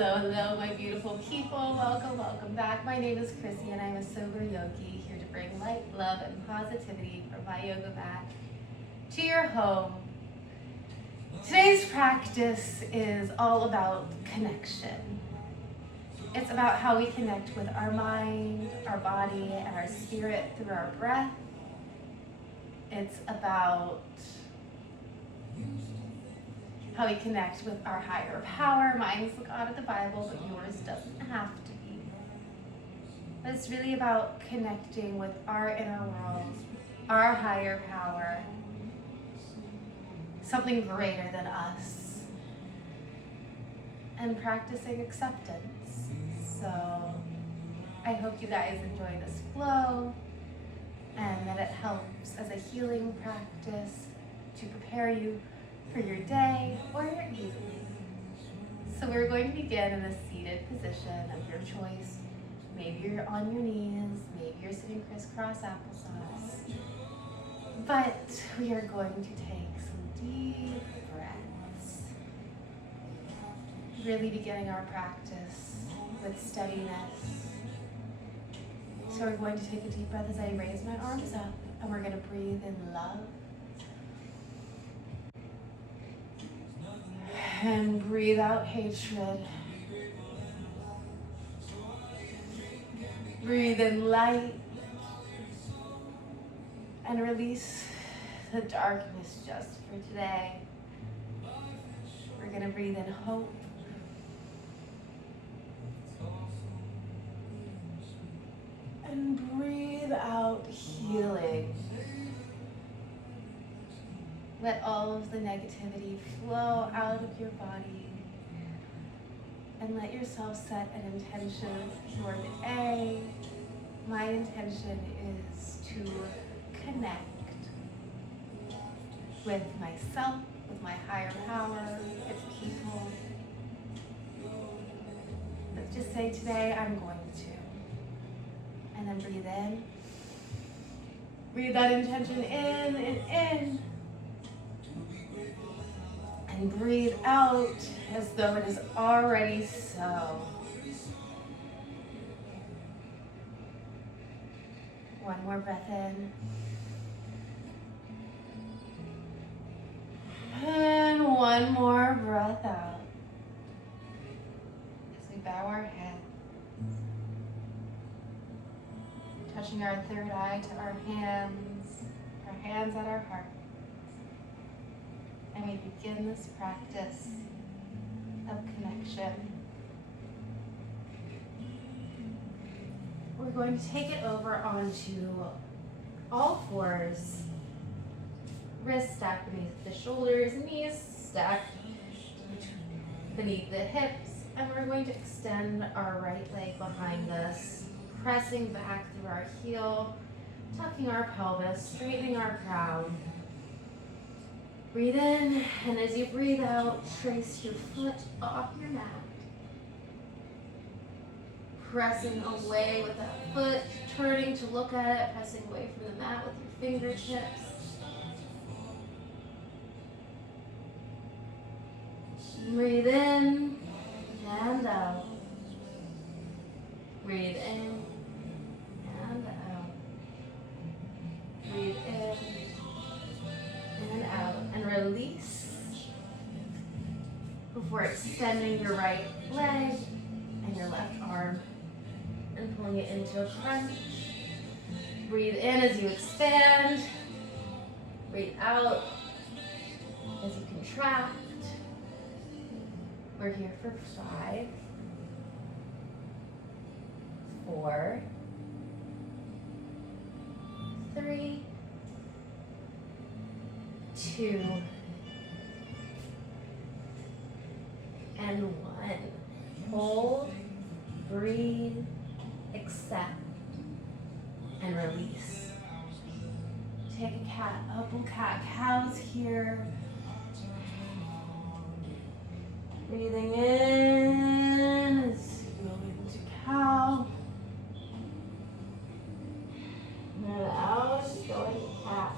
Hello, my beautiful people. Welcome back. My name is Chrissy, and I'm a sober yogi here to bring light, love, and positivity from my yoga mat to your home. Today's practice is all about connection. It's about how we connect with our mind, our body, and our spirit through our breath. It's about how we connect with our higher power. Mine's the God of the Bible, but yours doesn't have to be. But it's really about connecting with our inner world, our higher power, something greater than us, and practicing acceptance. So I hope you guys enjoy this flow and that it helps as a healing practice to prepare you for your day or your evening. So we're going to begin in a seated position of your choice. Maybe you're on your knees, maybe you're sitting crisscross applesauce. But we are going to take some deep breaths. Really beginning our practice with steadiness. So we're going to take a deep breath as I raise my arms up, and we're going to breathe in love. And breathe out hatred. Breathe in light. And release the darkness just for today. We're going to breathe in hope. And breathe out healing. Let all of the negativity flow out of your body, and let yourself set an intention for the day. My intention is to connect with myself, with my higher power, with people. Let's just say today I'm going to. And then breathe in. Breathe that intention in and in. And breathe out as though it is already so. One more breath in. And one more breath out. As we bow our head, touching our third eye to our hands at our heart. And we begin this practice of connection. We're going to take it over onto all fours, wrists stacked beneath the shoulders, knees stacked beneath the hips, and we're going to extend our right leg behind us, pressing back through our heel, tucking our pelvis, straightening our crown. Breathe in, and as you breathe out, trace your foot off your mat. Pressing away with that foot, turning to look at it, pressing away from the mat with your fingertips. Breathe in and out. Breathe in and out. Breathe in and out, and release before extending your right leg and your left arm and pulling it into a crunch. Breathe in as you expand. Breathe out as you contract. We're here for 5, 4, 3, 2, and 1. Hold, breathe, accept, and release. Take a cat up and cat cows here. Breathing in as you go into cow. And out as you go into cat.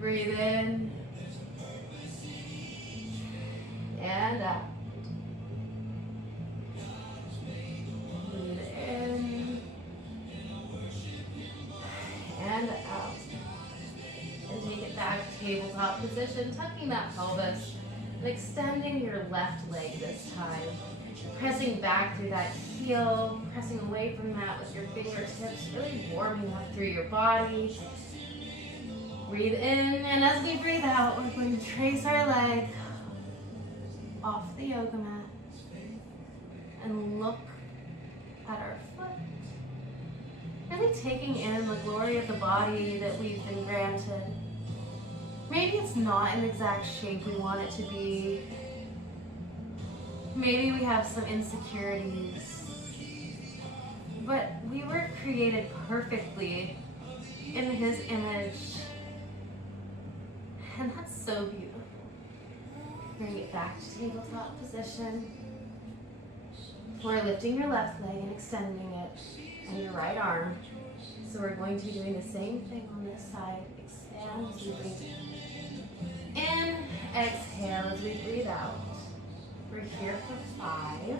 Breathe in and out. tabletop position, tucking that pelvis and extending your left leg this time. Pressing back through that heel, pressing away from that with your fingertips, really warming up through your body. Breathe in, and as we breathe out, we're going to trace our leg off the yoga mat and look at our foot. Really taking in the glory of the body that we've been granted. Maybe it's not in the exact shape we want it to be. Maybe we have some insecurities. But we were created perfectly in His image. And that's so beautiful. Bring it back to tabletop position. We're lifting your left leg and extending it and your right arm. So we're going to be doing the same thing on this side. Expand as we breathe in. Exhale as we breathe out. We're here for 5,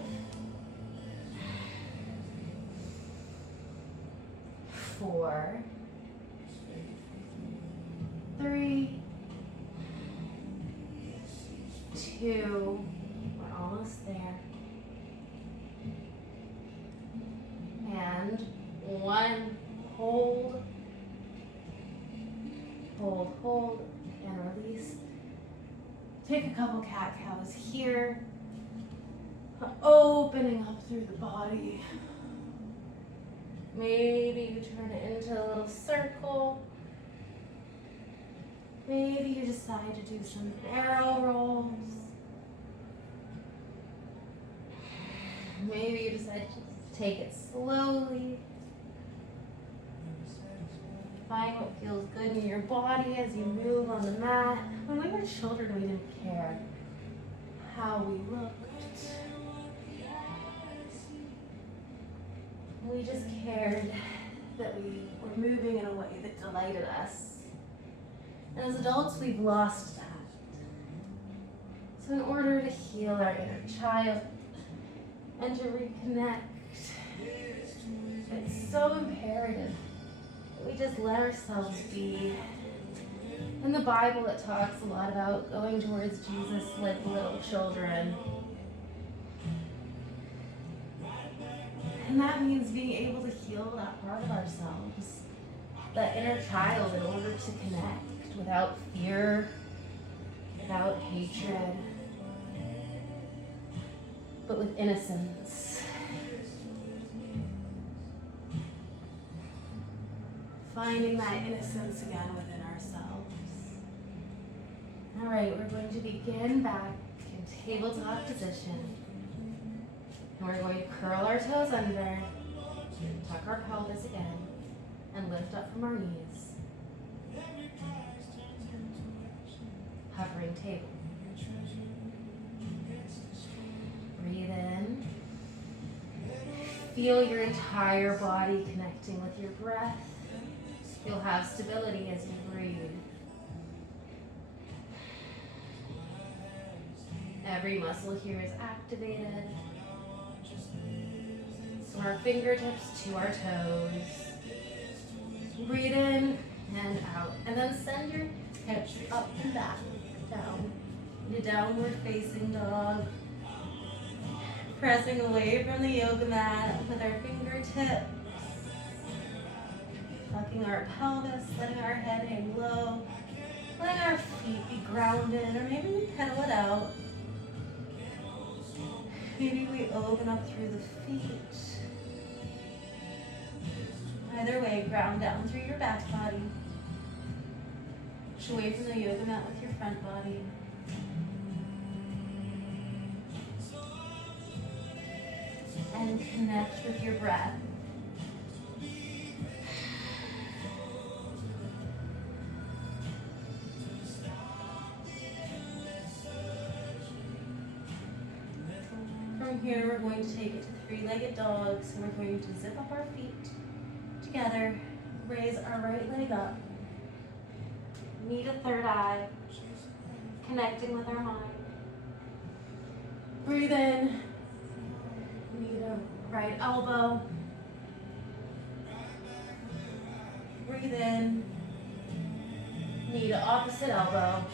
4, 3, 2, we're almost there, and 1. Hold, hold, hold, and release. Take a couple cat-cows here, opening up through the body. Maybe you turn it into a little circle. Maybe you decide to do some barrel rolls. Maybe you decide to take it slowly. Find what feels good in your body as you move on the mat. When we were children, we didn't care how we looked. We just cared that we were moving in a way that delighted us. And as adults, we've lost that. So in order to heal our inner child and to reconnect, it's so imperative that we just let ourselves be. In the Bible, it talks a lot about going towards Jesus like little children. And that means being able to heal that part of ourselves, that inner child, in order to connect without fear, without hatred, but with innocence. Finding that innocence again within ourselves. All right, we're going to begin back in tabletop position. And we're going to curl our toes under, tuck our pelvis again, and lift up from our knees. Hovering table. Breathe in. Feel your entire body connecting with your breath. You'll have stability as you breathe. Every muscle here is activated. From our fingertips to our toes. Breathe in and out. And then send your hips up and back, down. In a downward facing dog. Pressing away from the yoga mat with our fingertips. Tucking our pelvis, letting our head hang low. Letting our feet be grounded, or maybe we pedal it out. Maybe we open up through the feet. Either way, ground down through your back body. Push away from the yoga mat with your front body. And connect with your breath. From here, we're going to take it to three-legged dogs. So we're going to zip up our feet together, raise our right leg up, meet a third eye, connecting with our mind. Breathe in, meet a right elbow. Breathe in, knee to opposite elbow,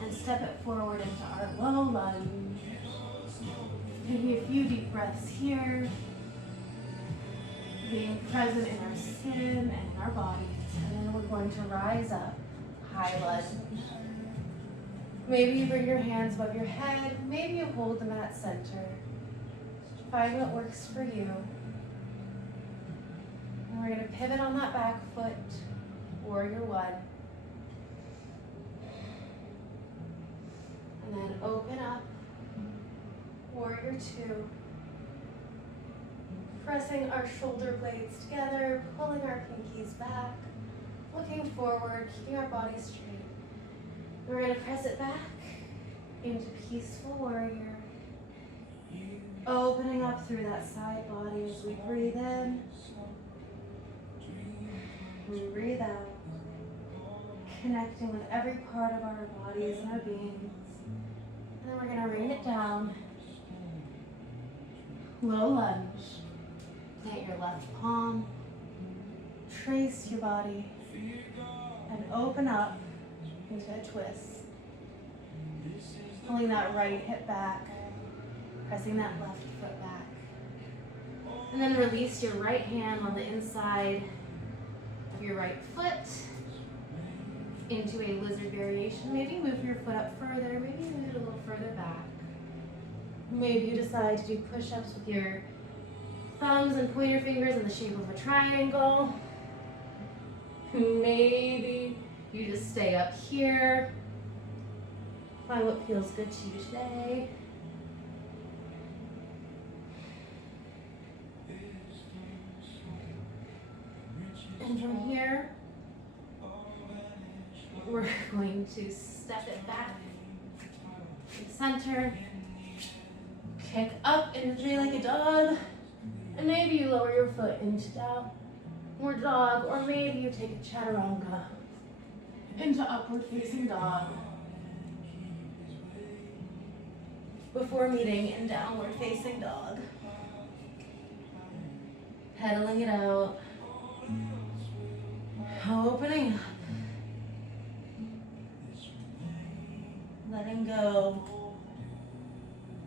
and step it forward into our low lunge. Taking a few deep breaths here, being present in our skin and in our bodies. And then we're going to rise up, high lunge. Maybe you bring your hands above your head, maybe you hold them at center. Find what works for you. And we're going to pivot on that back foot, warrior one. And then open up, warrior two. Pressing our shoulder blades together, pulling our pinkies back, looking forward, keeping our body straight. We're going to press it back into peaceful warrior. Opening up through that side body as we breathe in. And breathe out. Connecting with every part of our bodies and our beings. And then we're going to rain it down. Low lunge. Plant your left palm. Trace your body. And open up into a twist. Pulling that right hip back. Pressing that left foot back. And then release your right hand on the inside of your right foot into a lizard variation. Maybe move your foot up further, maybe move it a little further back. Maybe you decide to do push-ups with your thumbs and pointer fingers in the shape of a triangle. Maybe you just stay up here. Find what feels good to you today. And from here, we're going to step it back to center, kick up into three-legged dog, and maybe you lower your foot into downward dog, or maybe you take a chaturanga into upward facing dog before meeting in downward facing dog. Pedaling it out. Opening up. Letting go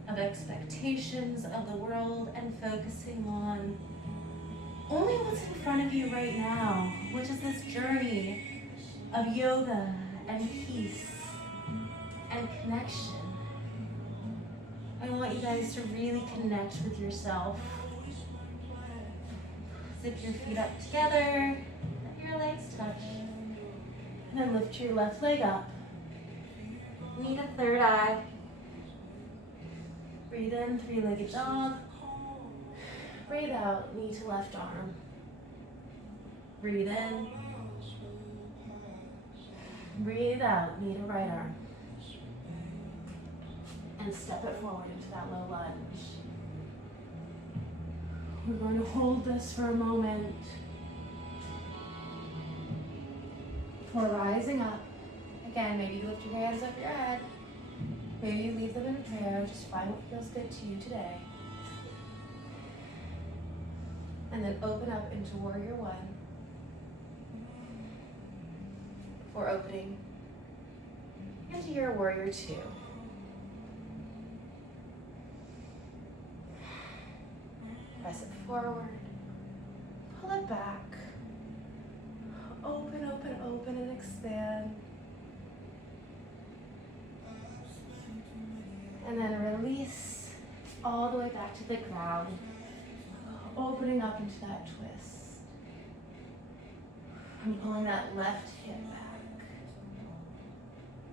of expectations of the world and focusing on only what's in front of you right now, which is this journey of yoga and peace and connection. I want you guys to really connect with yourself. Zip your feet up together. Your legs touch. And then lift your left leg up. Need a third eye. Breathe in, three-legged dog. Breathe out, knee to left arm. Breathe in. Breathe out, knee to right arm. And step it forward into that low lunge. We're going to hold this for a moment. For rising up. Again, maybe you lift your hands up your head. Maybe you leave them in a prayer. Just find what feels good to you today. And then open up into warrior one. Before opening into your warrior two. Press it forward. Pull it back. Open, open, open, and expand. And then release all the way back to the ground, opening up into that twist. And pulling that left hip back.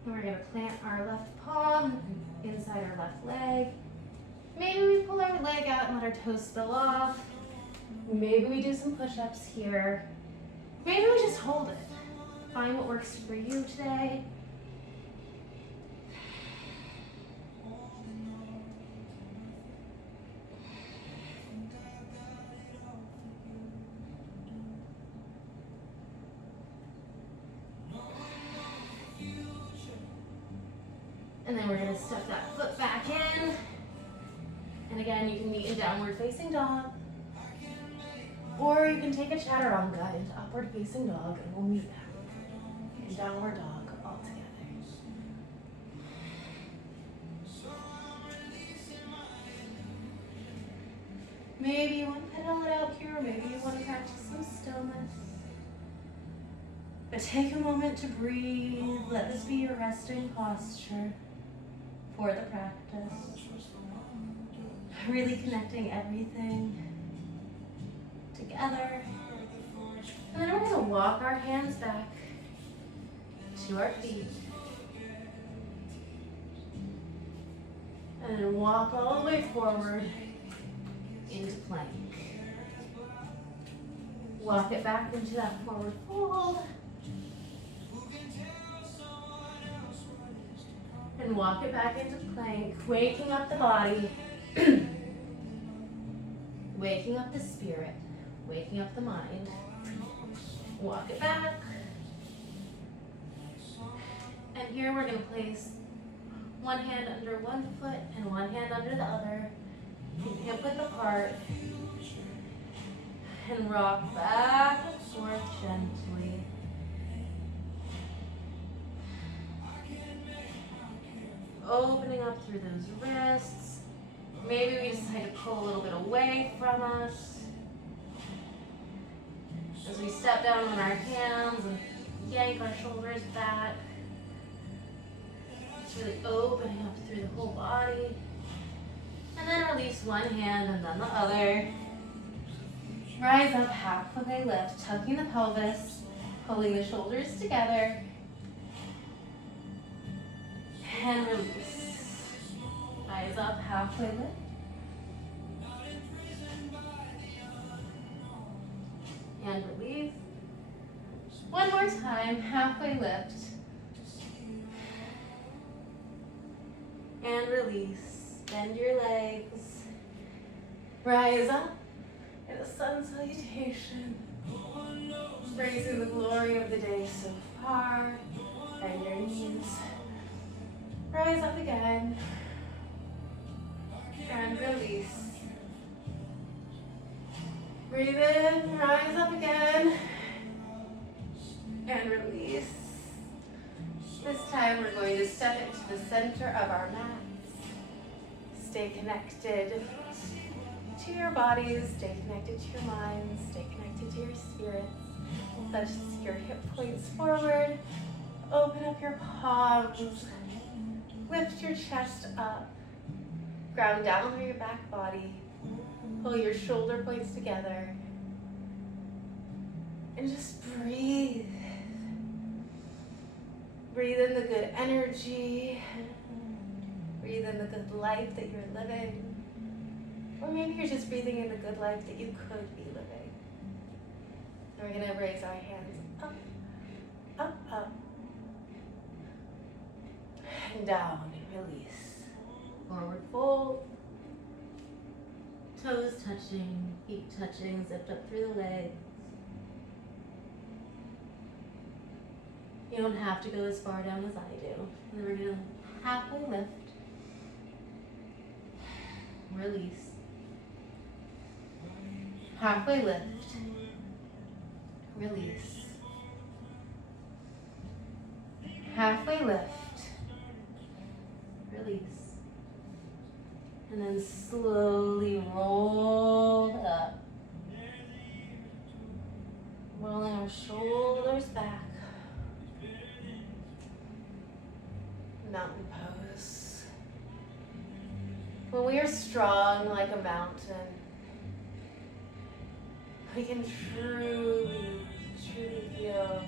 And we're going to plant our left palm inside our left leg. Maybe we pull our leg out and let our toes spill off. Maybe we do some push-ups here. Maybe we just hold it. Find what works for you today. And then we're going to step that foot back in. And again, you can meet in downward facing dog. Or you can take a chaturanga into upward facing dog, and we'll meet back. and downward dog all together. Maybe you want to pedal it out here, maybe you want to practice some stillness. But take a moment to breathe. Let this be your resting posture for the practice. Really connecting everything together. And then we're going to walk our hands back to our feet. And then walk all the way forward into plank. Walk it back into that forward fold. And walk it back into plank, waking up the body, waking up the spirit, waking up the mind. Walk it back. And here we're going to place one hand under one foot and one hand under the other. Hip width apart. And rock back and forth gently. Opening up through those wrists. Maybe we decide to pull a little bit away from us. As we step down on our hands and yank our shoulders back. Just really opening up through the whole body. And then release one hand and then the other. Rise up, halfway lift, tucking the pelvis, pulling the shoulders together. And release. Rise up, halfway lift. And release. One more time, halfway lift. And release. Bend your legs. Rise up in a sun salutation. Praising the glory of the day so far. Bend your knees. Rise up again. And release. Breathe in, rise up again. And release. This time we're going to step into the center of our mats. Stay connected to your bodies, stay connected to your minds, stay connected to your spirits. Touch your hip points forward. Open up your palms. Lift your chest up. Ground down through your back body. Pull your shoulder points together. And just breathe. Breathe in the good energy. Breathe in the good life that you're living. Or maybe you're just breathing in the good life that you could be living. And we're going to raise our hands up, up, up. And down and release. Forward fold. Toes touching, feet touching, zipped up through the legs. You don't have to go as far down as I do. And then we're going to halfway lift. Release. Halfway lift. Release. Halfway lift. Release. And then slowly roll up. Rolling our shoulders back. Mountain pose. When we are strong like a mountain, we can truly feel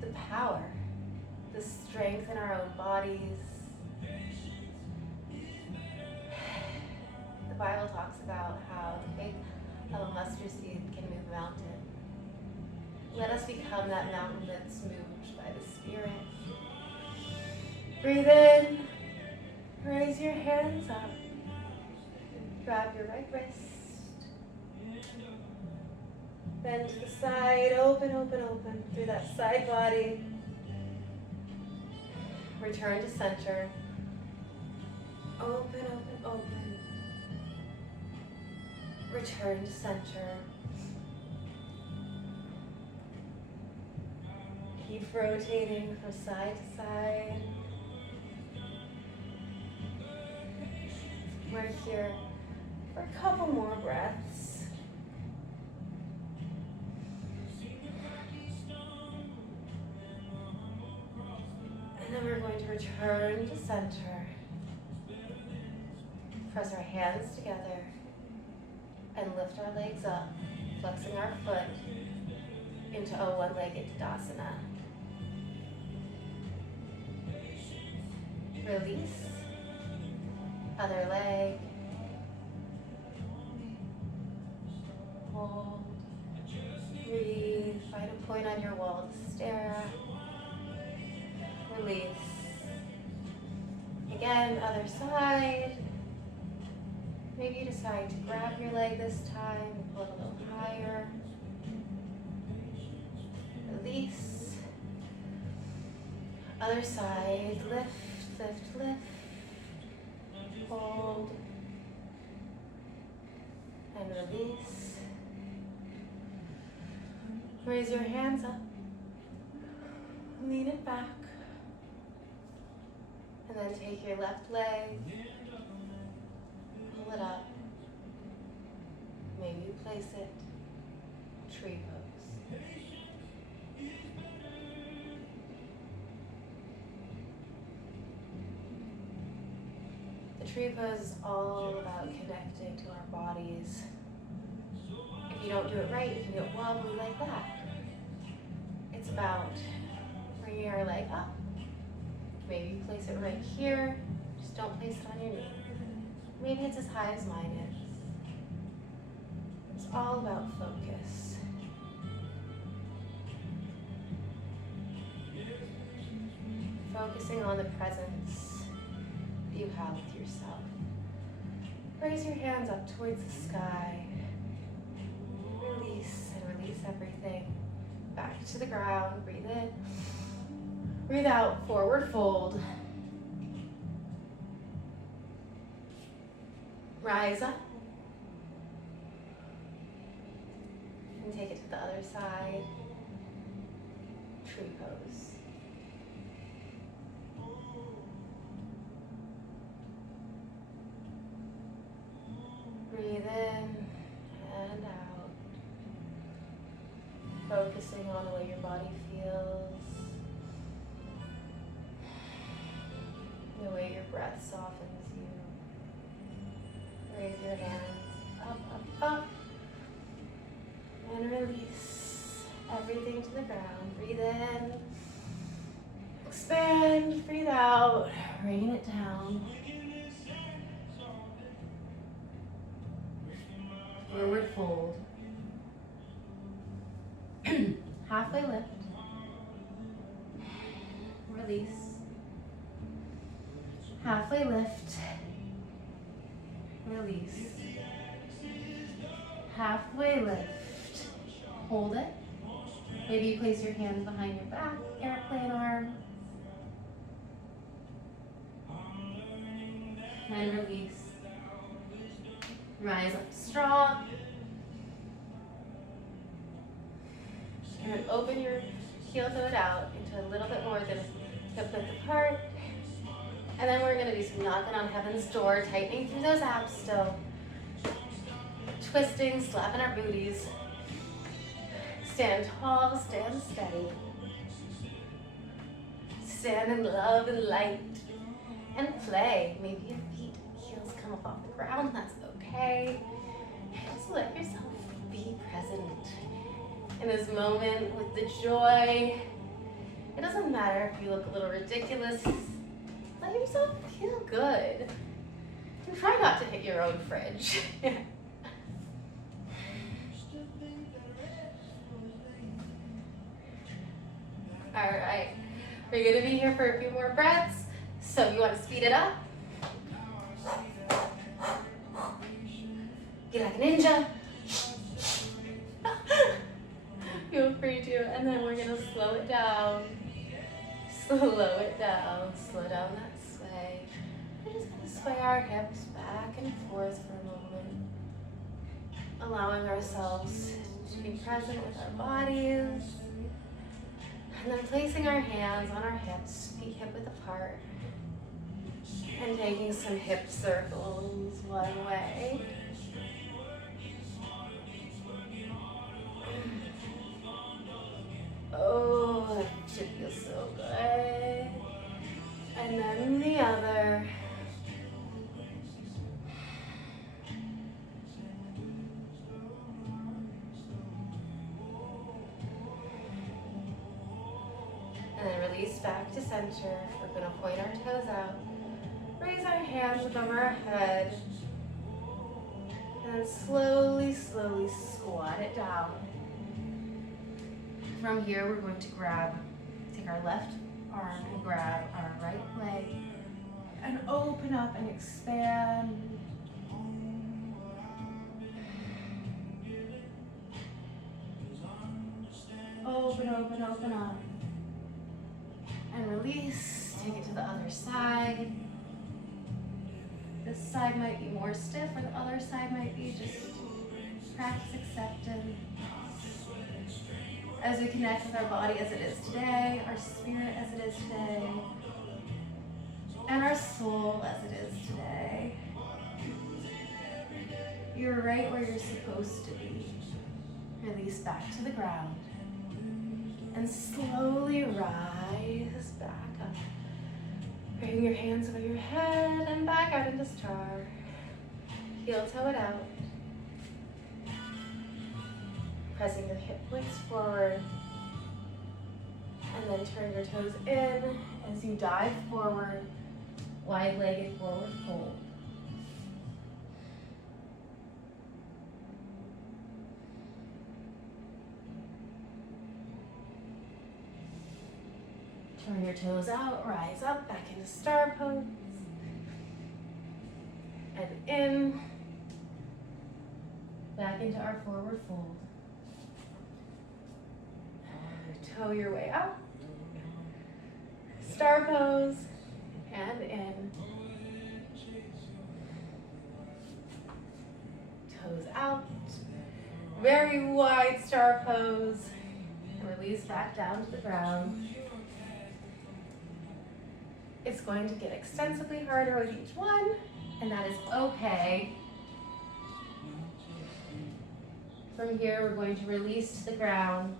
the power, the strength in our own bodies. The Bible talks about how the faith of a mustard seed can move a mountain. Let us become that mountain that's moved by the Spirit. Breathe in. Raise your hands up. Grab your right wrist. Bend to the side. Open, open, open through that side body. Return to center. Open, open, open. Return to center. Keep rotating from side to side. We're here for a couple more breaths. And then we're going to return to center. Press our hands together and lift our legs up, flexing our foot into a one-legged Tadasana. Release. Other leg. Hold. Breathe. Find a point on your wall to stare at. Release. Again, other side. Maybe you decide to grab your leg this time and pull it a little higher. Release. Other side. Lift, lift, lift. Hold. And release. Raise your hands up. Lean it back. And then take your left leg. Pull it up. Maybe you place it tree pose. The tree pose is all about connecting to our bodies. If you don't do it right, you can get wobbly like that. It's about bringing our leg up. Maybe you place it right here. Just don't place it on your knee. Maybe it's as high as mine is. It's all about focus. Focusing on the presence that you have with yourself. Raise your hands up towards the sky. Release and release everything. Back to the ground. Breathe in. Breathe out. Forward fold. Rise up. And take it to the other side. Tree pose. Breathe in and out. Focusing on the way your body feels. The way your breath softens you. Raise your hands up, up, up. And release everything to the ground. Breathe in. Expand. Breathe out. Rain it down. Forward fold. Halfway lift. Release. Halfway lift. Release. Halfway lift. Hold it. Maybe you place your hands behind your back, airplane arm. And release. Rise up strong. And then open your heel toe out into a little bit more than hip width apart. And then we're going to do some knocking on heaven's door, tightening through those abs still. Twisting, slapping our booties. Stand tall, stand steady. Stand in love and light. And play. Maybe your feet, heels come up off the ground, that's okay. Just let yourself be present in this moment with the joy. It doesn't matter if you look a little ridiculous. Let yourself feel good. And try not to hit your own fridge. All right, we're gonna be here for a few more breaths. So you want to speed it up? Be like a ninja. Feel free to, and then we're gonna slow it down. Slow it down. Slow down that sway. We're just gonna sway our hips back and forth for a moment, allowing ourselves to be present with our bodies. And then placing our hands on our hips, feet hip width apart. And taking some hip circles one way. Oh, that should feel so good. And then the other. And then release back to center. We're going to point our toes out. Raise our hands above our head. And then slowly, slowly squat it down. From here, we're going to take our left arm and grab our right leg and open up and expand. Open, open, open up. And release, take it to the other side. This side might be more stiff, or the other side might be just practice acceptance. As we connect with our body as it is today, our spirit as it is today, and our soul as it is today. You're right where you're supposed to be. Release back to the ground. And slowly rise back up. Bring your hands over your head and back out into star. Heel toe it out. Pressing your hip points forward. And then turn your toes in as you dive forward. Wide-legged forward fold. Turn your toes out, rise up, back into star pose. And in. Back into our forward fold. Toe your way up. Star pose. And in. Toes out. Very wide star pose. And release back down to the ground. It's going to get extensively harder with each one, and that is okay. From here, we're going to release to the ground.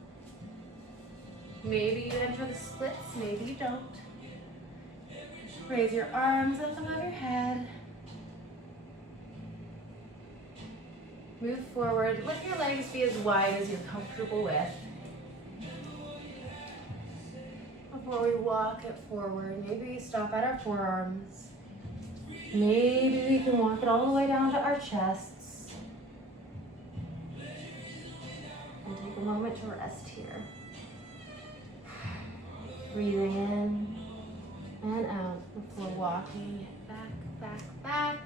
Maybe you enter the splits, maybe you don't. Raise your arms up above your head. Move forward. Let your legs be as wide as you're comfortable with. Before we walk it forward, maybe we stop at our forearms. Maybe we can walk it all the way down to our chests. And take a moment to rest here. Breathing in and out before walking back, back, back.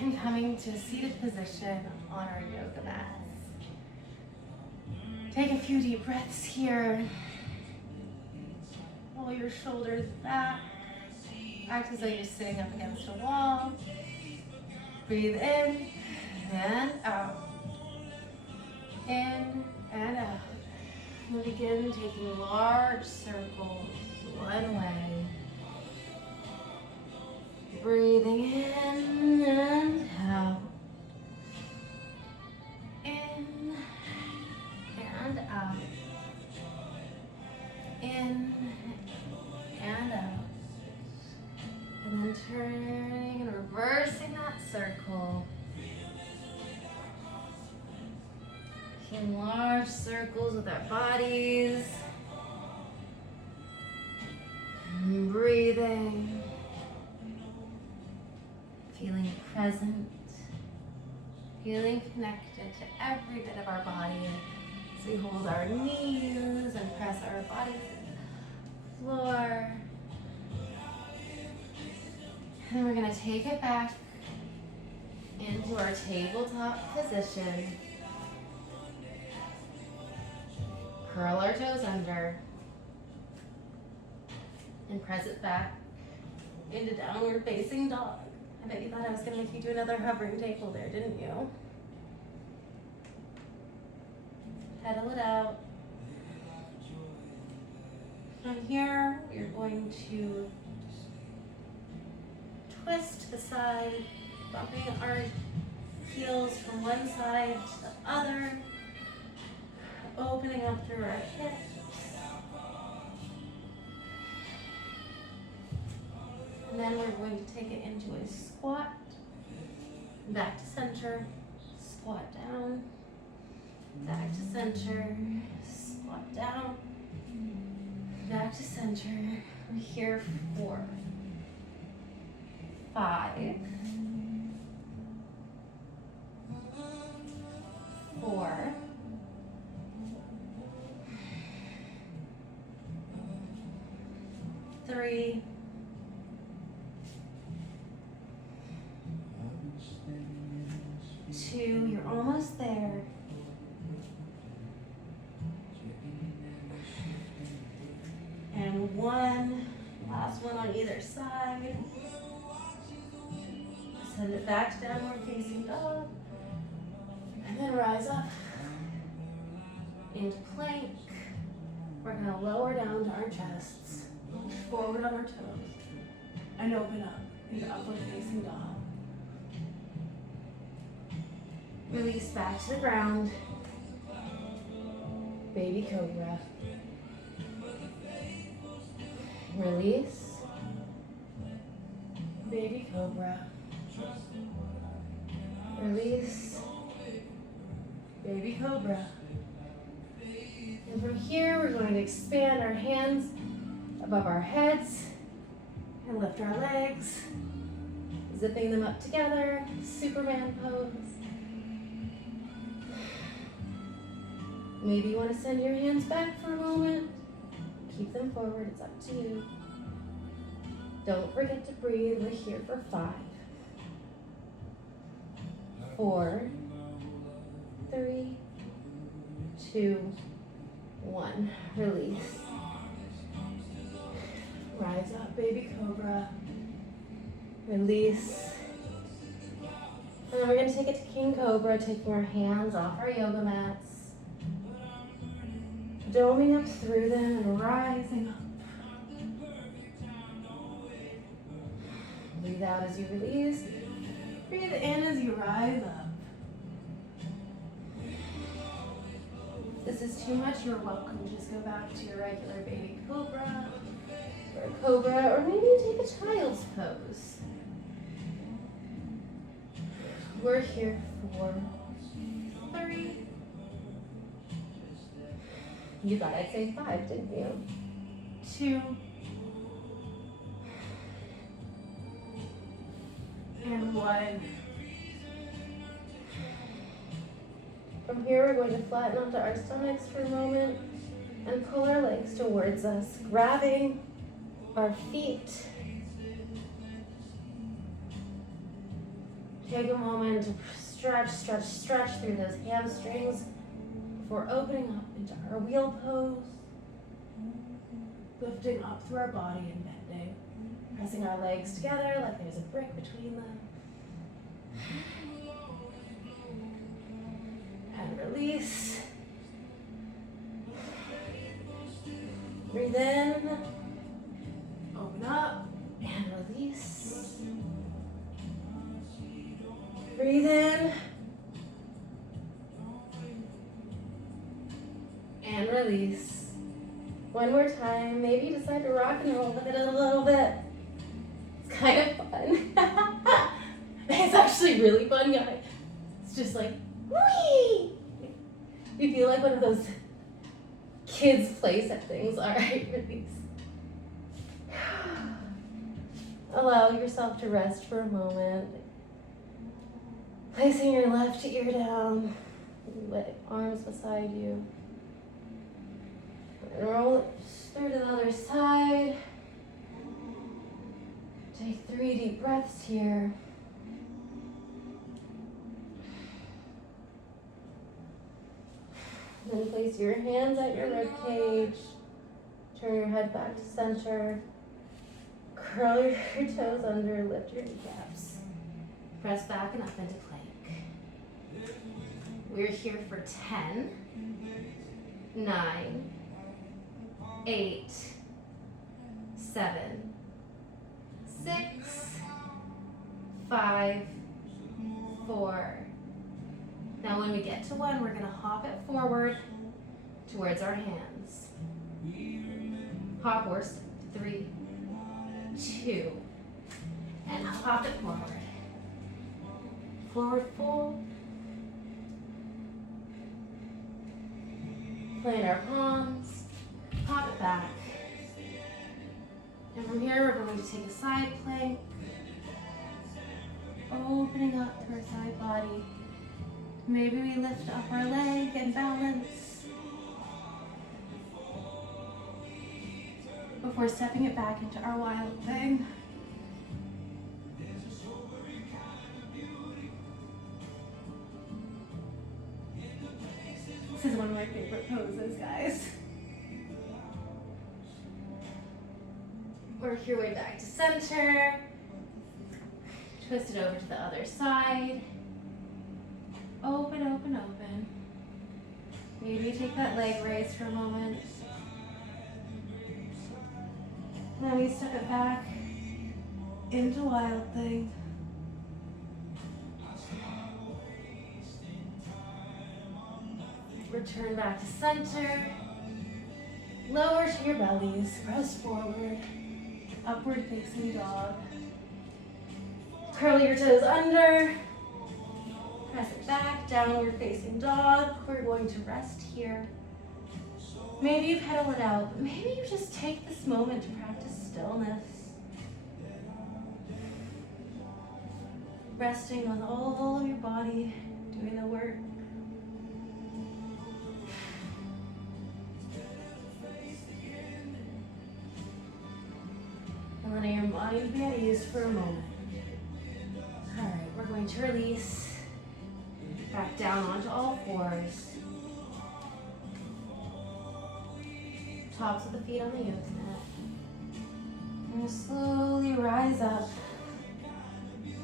And coming to a seated position on our yoga mat. Take a few deep breaths here. Roll your shoulders back. Act as though you're sitting up against a wall. Breathe in and out. In and out. And begin taking large circles one way. Breathing in and out. In and out. In and out. And then turning and reversing that circle. Making large circles with our bodies. And breathing. Feeling present. Feeling connected to every bit of our body. So we hold our knees and press our bodies to the floor. And then we're going to take it back into our tabletop position. Curl our toes under. And press it back into downward facing dog. I bet you thought I was going to make you do another hovering table there, didn't you? pedal it out. From here, we're going to twist to the side, bumping our heels from one side to the other, opening up through our hips. And then we're going to take it into a squat, back to center, squat down, back to center, squat down, back to center. We're here for 5, 4, 3, 2, you're almost there. And 1, last one on either side. Send it back to downward facing dog. And then rise up into plank. We're gonna lower down to our chests, forward on our toes, and open up into upward facing dog. Release back to the ground. Baby cobra. Release. Baby cobra. Release. Baby cobra. And from here, we're going to expand our hands above our heads and lift our legs, zipping them up together, Superman pose. Maybe you want to send your hands back for a moment. Keep them forward, it's up to you. Don't forget to breathe, we're here for 5, 4, 3, 2, 1. Release. Rise up, baby cobra. Release. And then we're going to take it to King Cobra, taking our hands off our yoga mats. Doming up through them and rising up. Breathe out as you release. Breathe in as you rise up. If this is too much, you're welcome to just go back to your regular baby cobra or cobra, or maybe you take a child's pose. We're here for 3. You thought I'd say 5, didn't you? 2. And 1. From here, we're going to flatten onto our stomachs for a moment and pull our legs towards us, grabbing our feet. Take a moment to stretch through those hamstrings before opening up into our wheel pose, lifting up through our body and bending, pressing our legs together like there's a brick between them. And release. Breathe in, open up, and release. Breathe in, and release. One more time. Maybe you decide to rock and roll with it a little bit. It's kind of fun. It's actually really fun, guys. It's just like, whee! You feel like one of those kids' playset things. All right, release. Allow yourself to rest for a moment. Placing your left ear down, arms beside you. And roll it through to the other side. Take 3 deep breaths here. Then place your hands at your rib cage. Turn your head back to center. Curl your toes under, lift your kneecaps. Press back and up into plank. We're here for 10, 9, 8, 7, 6, 5, 4. Now when we get to 1, we're going to hop it forward towards our hands. Hop or step. 3, 2, and hop it forward. Forward fold. Plant our palms, hop it back. And from here, we're going to take a side plank, opening up through our side body. Maybe we lift up our leg and balance before stepping it back into our wild thing. This is one of my favorite poses, guys. Work your way back to center. Twist it over to the other side. Open, open, open. Maybe take that leg raise for a moment. Then we step it back into wild thing. Return back to center. Lower to your bellies. Press forward. Upward facing dog. Curl your toes under. Press it back. Downward facing dog. We're going to rest here. Maybe you pedal it out, but maybe you just take this moment to practice stillness. Resting with all of your body, doing the work. And letting your mind be at ease for a moment. All right, we're going to release. Back down onto all fours. Tops of the feet on the yoga mat. And slowly rise up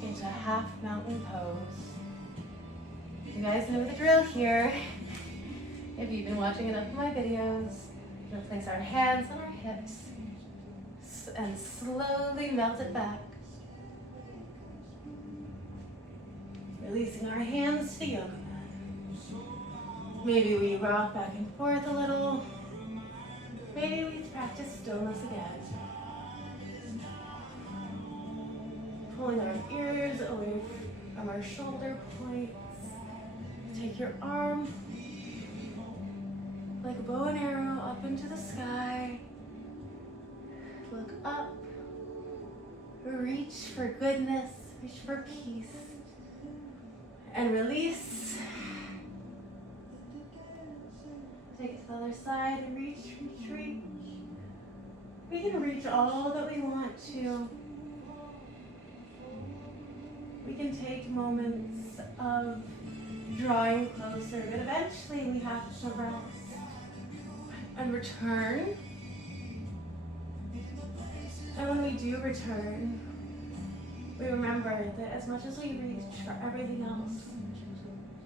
into half mountain pose. You guys know the drill here. If you've been watching enough of my videos, we'll place our hands on our hips and slowly melt it back. Releasing our hands to the yoga mat. Maybe we rock back and forth a little. Maybe we practice stillness again. Pulling our ears away from our shoulder points. Take your arm like a bow and arrow up into the sky. Look up. Reach for goodness. Reach for peace. And release. Take it to the other side. Reach, reach, reach. We can reach all that we want to. We can take moments of drawing closer, but eventually we have to rest and return. And when we do return, we remember that as much as we reach for everything else,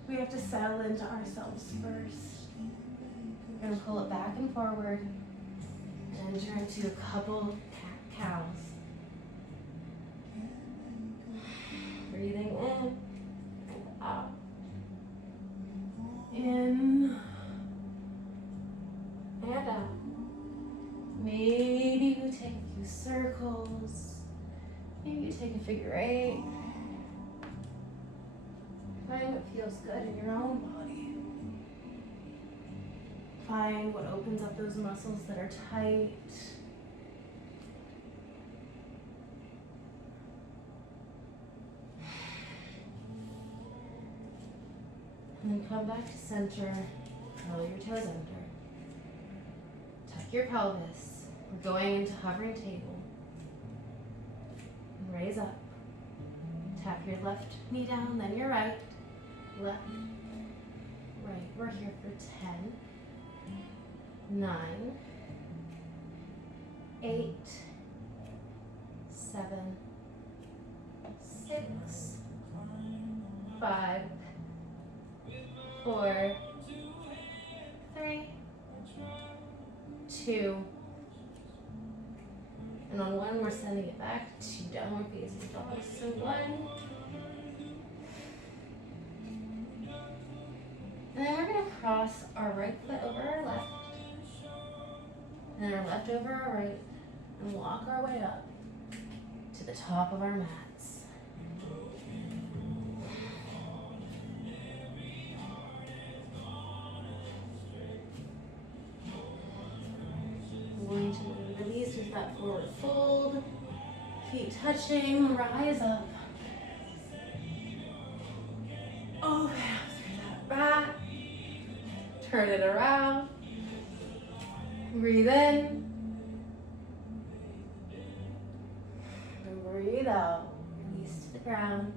we have to settle into ourselves first. We're going to pull it back and forward and enter into a couple cat-cows. Breathing in and out. In and out. Maybe you take a few circles. Maybe you take a figure 8. Find what feels good in your own body. Find what opens up those muscles that are tight. And then come back to center. Curl your toes under. Tuck your pelvis. We're going into hovering table. And raise up. Tap your left knee down, then your right. Left, right. We're here for 10, 9, 8, 7, 6, 5, 4, 3, 2, and on 1, we're sending it back to downward facing dog. So 1, and then we're going to cross our right foot over our left, and then our left over our right, and walk our way up to the top of our mats. We're going to release with that forward fold, feet touching, rise up. Open up through that back, turn it around, breathe in, and breathe out, release to the ground,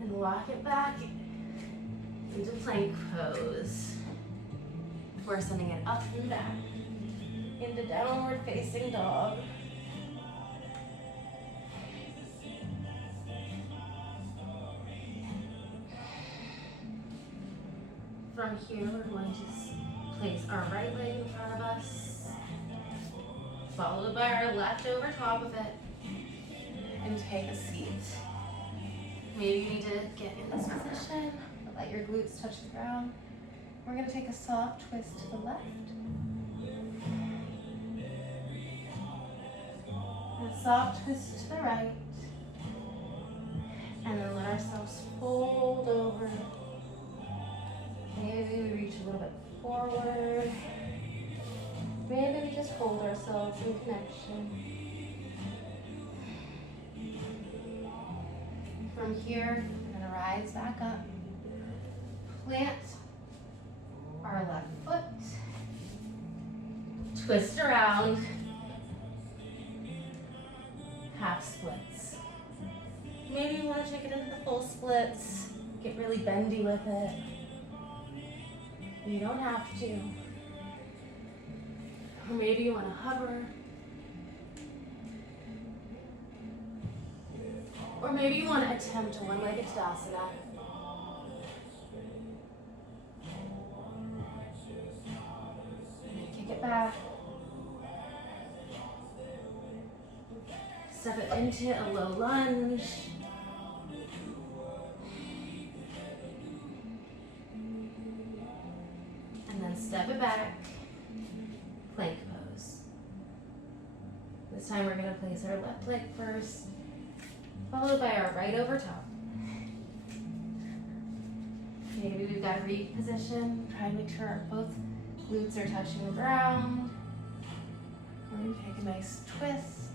and walk it back into plank pose. We're sending it up and back into downward facing dog. From here, we're going to place our right leg in front of us, followed by our left over top of it, and take a seat. Maybe you need to get in this position, but let your glutes touch the ground. We're going to take a soft twist to the left, and a soft twist to the right, and then let ourselves fold over. Maybe we reach a little bit forward. Maybe we just hold ourselves in connection. From here, we're going to rise back up. Plant our left foot. Twist around. Half splits. Maybe you want to take it into the full splits. Get really bendy with it. You don't have to. Or maybe you want to hover. Or maybe you want to attempt a one-legged Tadasana. And then kick it back. Step it into a low lunge. And then step it back, plank pose. This time we're going to place our left leg first, followed by our right over top. Maybe we've got to reposition, try and make sure both glutes are touching the ground. We're going to take a nice twist.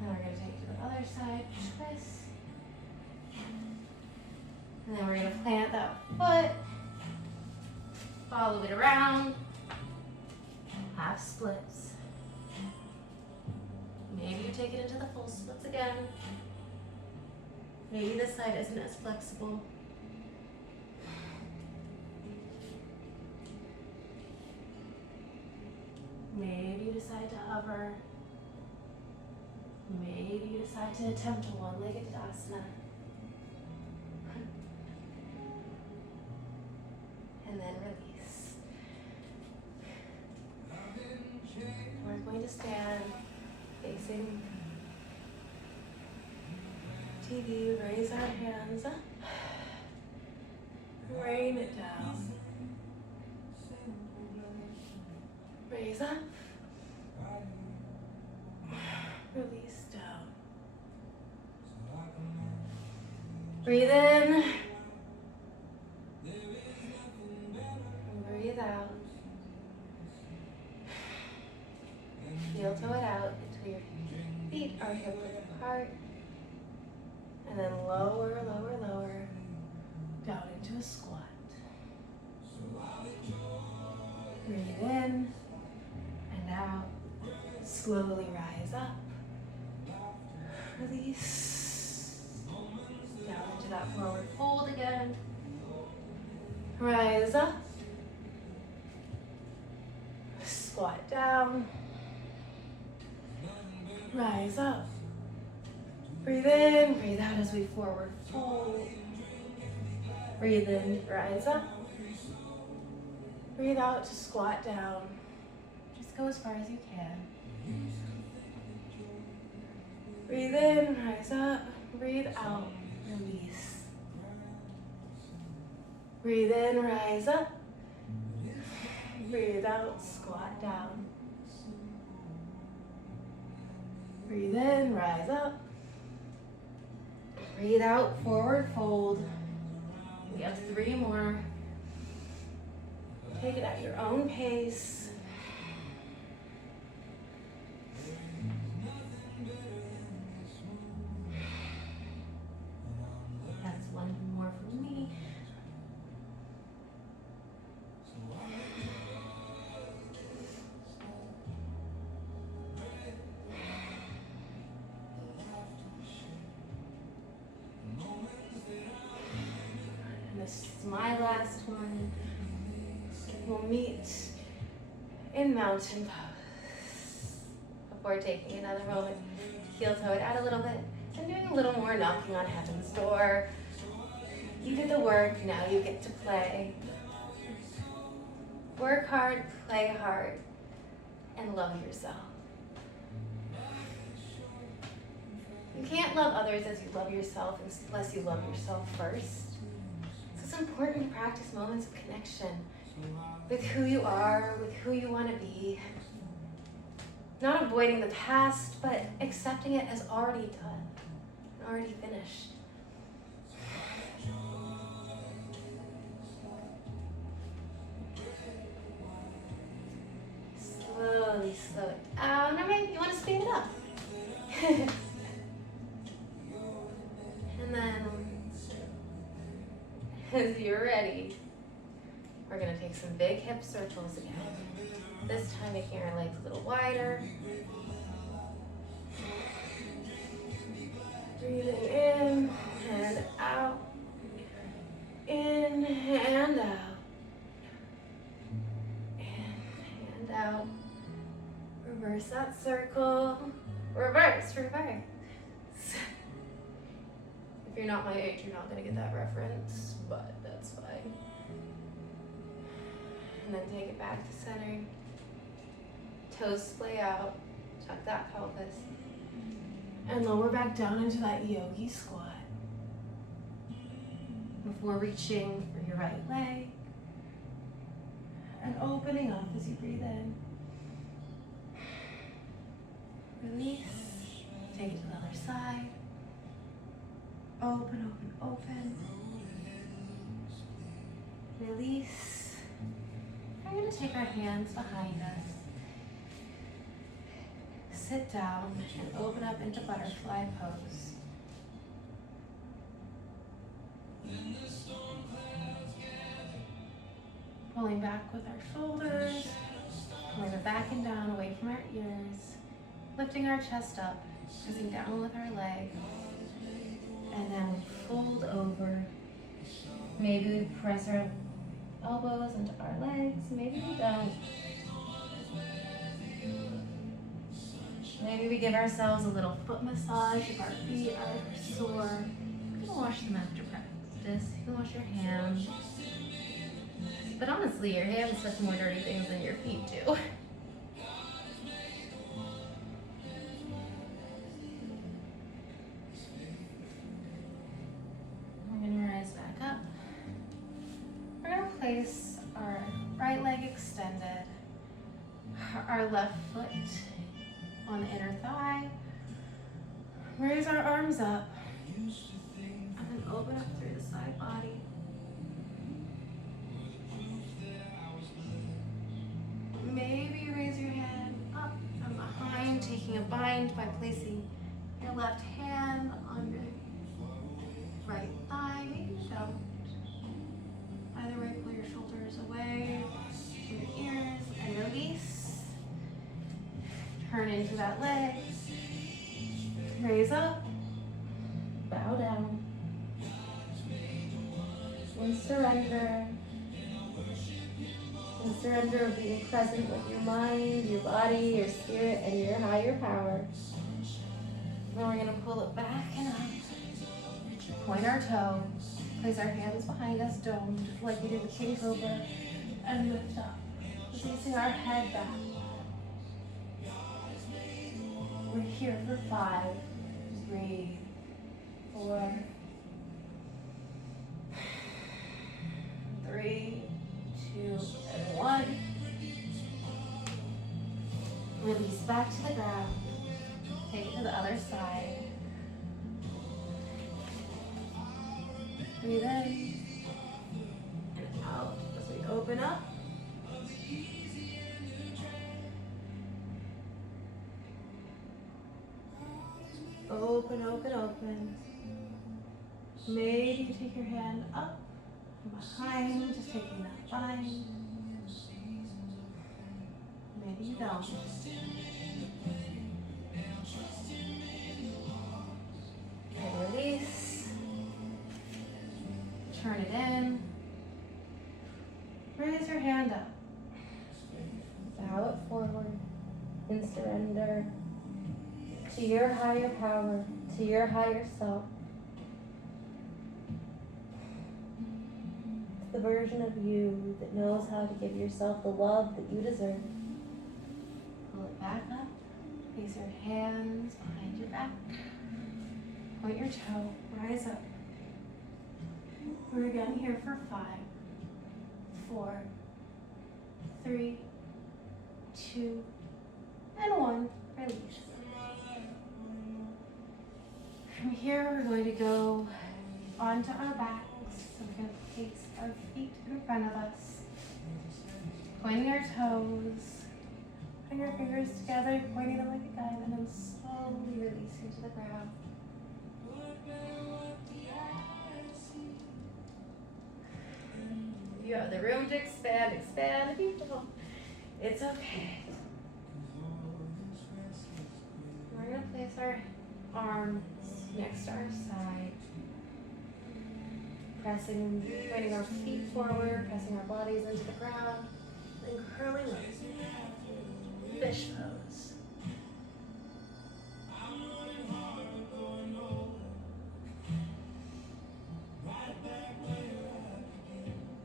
And we're going to take it to the other side, twist. And then we're going to plant that foot, follow it around, half splits. Maybe you take it into the full splits again. Maybe this side isn't as flexible. Maybe you decide to hover. Maybe you decide to attempt a one-legged Tadasana. And then release. We're going to stand facing TV, raise our hands up, rain it down, raise up, release down. Breathe in. Breathe out. Heel toe it out until your feet are hip width apart. And then lower, lower, lower, down into a squat. Breathe in and out. Slowly rise up. Release. Down into that forward fold again. Rise up. Squat down. Rise up. Breathe in, breathe out as we forward fold. Breathe in, rise up. Breathe out to squat down. Just go as far as you can. Breathe in, rise up. Breathe out, release. Breathe in, rise up. Breathe out, squat down. Breathe in, rise up. Breathe out, forward fold. We have 3 more. Take it at your own pace. That's 1 more for me. And this is my last one. We'll meet in mountain pose. Before taking another moment, heel toe it out a little bit and doing a little more knocking on heaven's door. You did the work, now you get to play. Work hard, play hard, and love yourself. You can't love others as you love yourself unless you love yourself first. So it's important to practice moments of connection with who you are, with who you want to be. Not avoiding the past, but accepting it as already done, already finished. Slowly slow it down, or maybe you want to speed it up. And then, as you're ready, we're going to take some big hip circles again. This time making our legs a little wider. Breathing in and out. In and out. In and out. Reverse that circle. Reverse, reverse. If you're not my age, you're not going to get that reference, but that's fine. And then take it back to center. Toes splay out. Tuck that pelvis. And lower back down into that yogi squat. Before reaching for your right leg. And opening up as you breathe in. Release. Take it to the other side. Open, open, open. Release. We're going to take our hands behind us. Sit down and open up into butterfly pose. Pulling back with our shoulders, pulling the back and down away from our ears, lifting our chest up, pressing down with our legs, and then we fold over. Maybe we press our elbows into our legs, maybe we don't. Maybe we give ourselves a little foot massage if our feet are sore. You can wash them after practice. You can wash your hands. But honestly, your hands touch more dirty things than your feet do. We're going to rise back up. We're going to place our right leg extended, our left foot on the inner thigh. Raise our arms up and then open up through the side body. Maybe raise your head up and behind, taking a bind by placing your left hand on your right thigh. Maybe you don't. Either way, pull your shoulders away from your ears and release. Turn into that leg. Raise up. Bow down. And surrender. And surrender of being present with your mind, your body, your spirit, and your higher power. Then we're going to pull it back and up. Point our toe. Place our hands behind us, domed, like we did with King Cobra. And lift up. Releasing our head back. We're here for 5. Breathe. 4. 3, 2, and 1. Release back to the ground. Take it to the other side. Breathe in and out as we open up. Open, open, open. Maybe you take your hand up and behind, just taking that bind. Maybe you don't. Okay, release. Turn it in. Raise your hand up. Bow it forward in surrender to your higher power, to your higher self. To the version of you that knows how to give yourself the love that you deserve. Pull it back up. Place your hands behind your back. Point your toe. Rise up. We're again here for 5, 4, 3, 2, and 1. Release. From here, we're going to go onto our backs. So we're going to place our feet in front of us, pointing our toes, putting our fingers together, pointing them like a gun, and then slowly releasing to the ground. If you have the room to expand, expand. If you don't, it's okay. We're going to place our arms next to our side, pointing our feet forward, pressing our bodies into the ground, and curling up. Fish pose.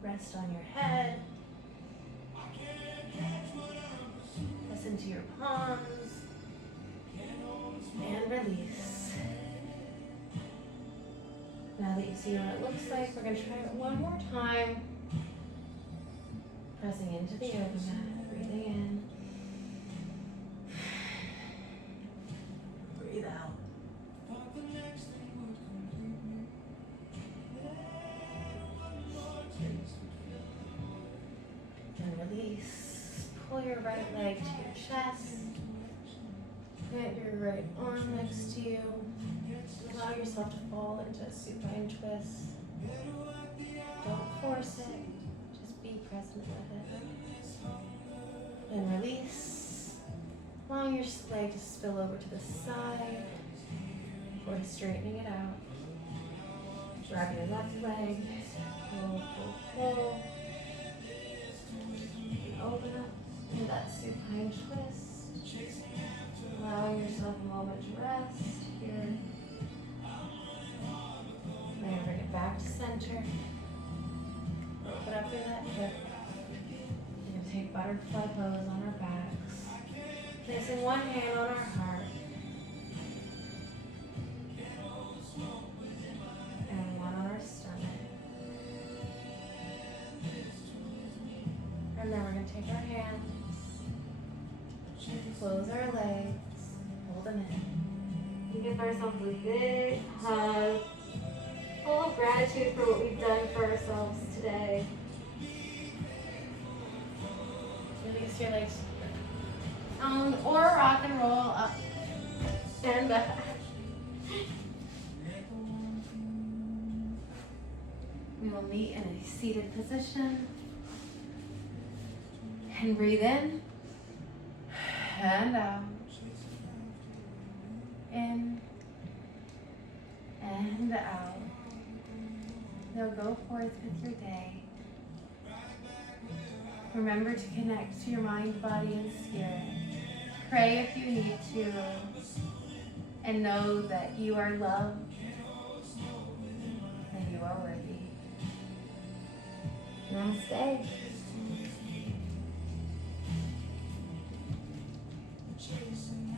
Rest on your head. Press into your palms. And release. Now that you see what it looks like, we're going to try it one more time. Pressing into the yoga mat, breathing in. Breathe out. And release. Pull your right leg to your chest. Plant your right arm next to you. Allow yourself to fall into a supine twist. Don't force it. Just be present with it. And release. Allowing your leg to spill over to the side or straightening it out. Grab your left leg. Pull, pull, pull. And open up into that supine twist. Allowing yourself a moment to rest here. And bring it back to center. Open up through that hip. We're going to take butterfly pose on our backs. Placing one hand on our heart. And one on our stomach. And then we're going to take our hands. Close our legs. Hold them in. We give ourselves a big hug, full of gratitude for what we've done for ourselves today. Release your legs down or rock and roll up and back. We will meet in a seated position and breathe in and out. In and out. Now go forth with your day. Remember to connect to your mind, body, and spirit. Pray if you need to. and know that you are loved and you are worthy. Namaste. Chasing